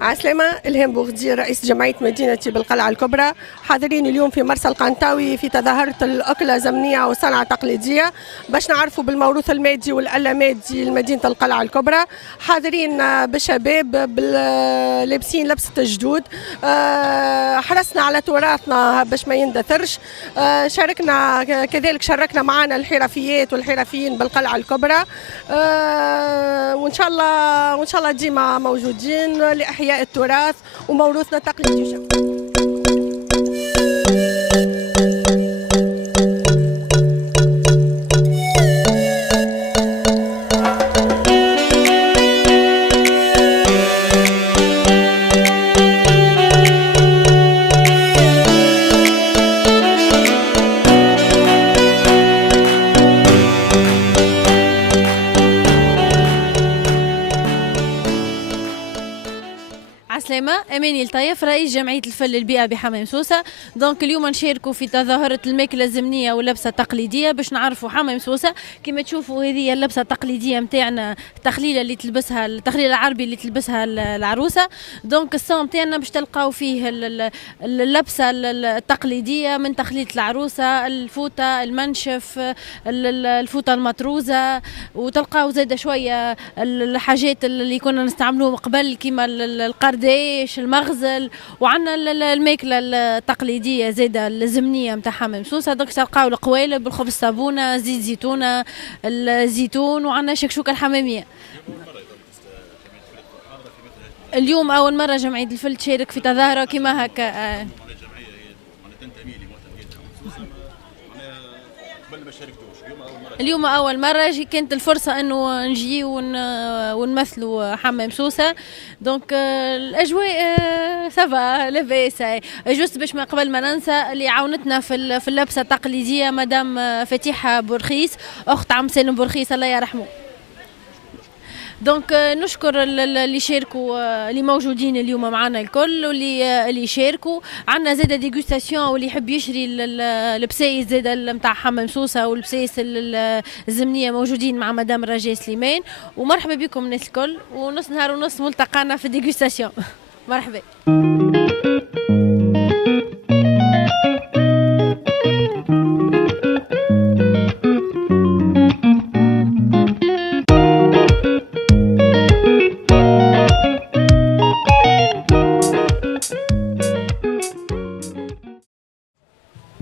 عسلامة. إلهام بوغدي رئيس جمعية مدينتي بالقلعة الكبرى، حاضرين اليوم في مرسى القنطاوي في تظاهرة الأكلة زمنية وصنعة تقليدية باش نعرفوا بالموروث المادي والألامادي لمدينة القلعة الكبرى. حاضرين بالشباب لابسين لبسة الجدود، حرصنا على تراثنا باش ما يندثرش. شاركنا كذلك، شاركنا معنا الحرفيات والحرفيين بالقلعة الكبرى، وإن شاء الله ديما موجودين لإحياء التراث وموروثنا التقليدي. عسلامة. أماني الطيف رئيس جمعية الفل البيئة بحمام سوسة. دونك اليوم نشاركوا في تظاهرة الماكلة الزمنية واللبسة التقليدية باش نعرفوا حمام سوسة. كما تشوفوا هذه اللبسة التقليدية متاعنا، التخليلة اللي تلبسها، التخليل العربي اللي تلبسها العروسة. دونك الصوم متاعنا باش تلقاو فيه اللبسة التقليدية من تخليلة العروسة، الفوطة، المنشف، الفوطة المطروزة، وتلقاو زاده شوية الحاجات اللي كنا نستعملوهم قبل كيما القرداش، المغزل، وعندنا الماكله التقليديه زاده الزمنيه نتاع حمام سوسه. دونك تلقاو القوالب، الخبز الصابونه، زيت زيتونه، الزيتون، وعندنا شكشوكه الحماميه. اليوم اول مره جمعيه الفل تشارك في تظاهره كيما هكا. اليوم أول مرة كانت الفرصة أنه نجي ونمثلوا حمام سوسة. دونك الأجواء سافا لاباس. جوست باش ما قبل ما ننسى اللي عاونتنا في اللبسة التقليدية مدام فتيحة بورخيس، أخت عم سالم بورخيس الله يرحمه. دونك نشكر اللي شاركوا، اللي موجودين اليوم معنا الكل، واللي يشاركوا. عندنا زاده ديغوستاسيون، واللي يحب يشري البسايس زاده نتاع حمام سوسه والبسايس الزمنيه موجودين مع مدام رجاء سليمان. ومرحبا بكم الناس الكل، ونص نهار ونص ملتقانا في الديغوستاسيون. مرحبا.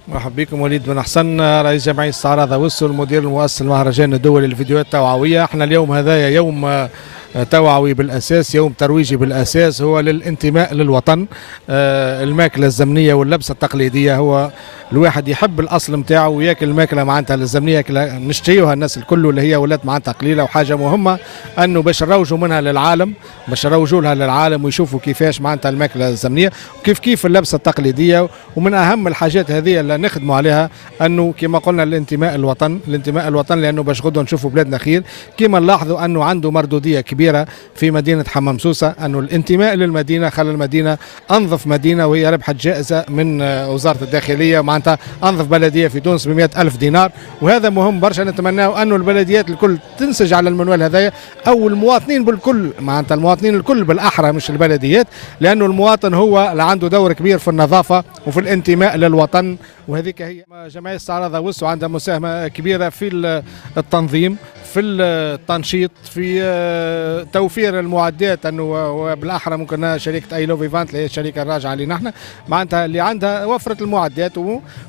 مرحبا بكم. وليد بن حسن، رئيس جمعية استعراض وسو، المدير المؤسس المهرجان الدولي للفيديوهات التوعوية. احنا اليوم هذايا يوم توعوي بالاساس، يوم ترويجي بالاساس، هو للانتماء للوطن. الماكله الزمنيه واللبسه التقليديه، هو الواحد يحب الاصل نتاعو وياكل الماكله معناتها الزمنيه نشتهيوها الناس الكل، اللي هي ولات معناتها قليله. وحاجه مهمه انه باش نروجوا منها للعالم، باش نروجوا لها للعالم ويشوفوا كيفاش معناتها الماكله الزمنيه وكيف اللبسه التقليديه. ومن اهم الحاجات هذه اللي نخدموا عليها انه كما قلنا الانتماء الوطن، لانه باش غدوه نشوفوا بلادنا خير. كما نلاحظوا انه عنده مردوديه كبيره في مدينه حمام سوسه، انه الانتماء للمدينه خلى المدينه انظف مدينه، وهي ربحت جائزه من وزاره الداخليه معناتها انظف بلديه في تونس ب100,000 دينار. وهذا مهم برشا. نتمناه انه البلديات الكل تنسج على المنوال هذايا، او المواطنين بالكل معناتها المواطنين الكل بالاحرى مش البلديات، لانه المواطن هو اللي عنده دور كبير في النظافه وفي الانتماء للوطن. وهذيك هي جمعيه استعراض وسو عندها مساهمه كبيره في التنظيم، في التنشيط، في توفير المعدات. انه بالاحرى ممكن شركه اي لو فيفانت اللي هي الشركه الراجعه لنا احنا معناتها اللي عندها وفرت المعدات.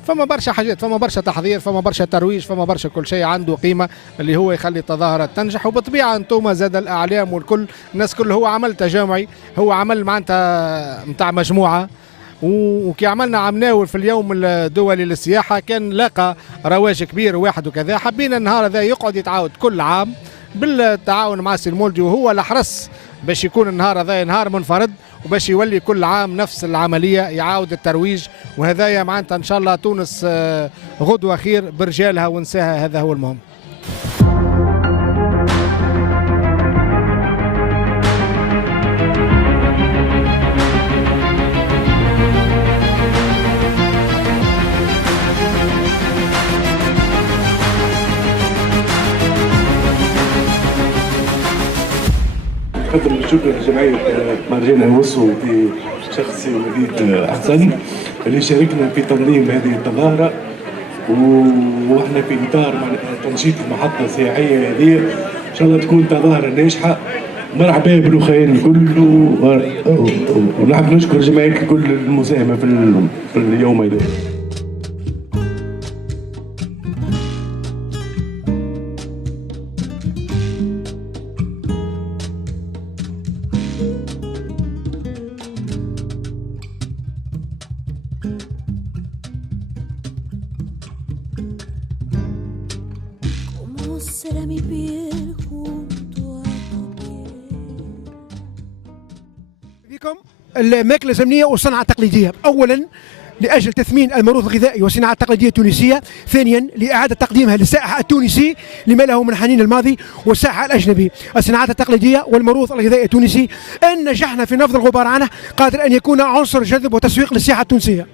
فما برشا حاجات، فما برشا تحضير، فما برشا ترويج، فما برشا كل شيء عنده قيمه اللي هو يخلي التظاهرات تنجح. وبطبيعه انتم زاد الاعلام والكل الناس كل هو عمل تجمعي، هو عمل معناتها نتاع مجموعه. وكي عملنا في اليوم الدولي للسياحه كان لاقى رواج كبير واحد وكذا. حبينا النهار هذا يقعد يتعاود كل عام بالتعاون مع سي المولدي، وهو الأحرص باش يكون النهار هذا نهار منفرد، وباش يولي كل عام نفس العمليه يعاود الترويج. وهذايا معناتها ان شاء الله تونس غدوه خير برجالها ونساها، هذا هو المهم. نقدم الشكر لجمعية مهرجان الوسو في شخص وليد أحسن اللي شاركنا في تنظيم هذه التظاهرة، واحنا في إطار تنشيط المحطة السياحية هذه إن شاء الله تكون تظاهرة ناجحة. مرحبا بالأخوين الكل، ونحب نشكر جمعية الكل المساهمة في اليوم هذا. الماكله الزمنيه والصناعه التقليديه، اولا لاجل تثمين الموروث الغذائي والصناعه التقليديه التونسيه، ثانيا لاعاده تقديمها للسائح التونسي لما له من حنين الماضي والسائح الاجنبي. الصناعات التقليديه والموروث الغذائي التونسي ان نجحنا في نفض الغبار عنه قادر ان يكون عنصر جذب وتسويق للسياحه التونسيه.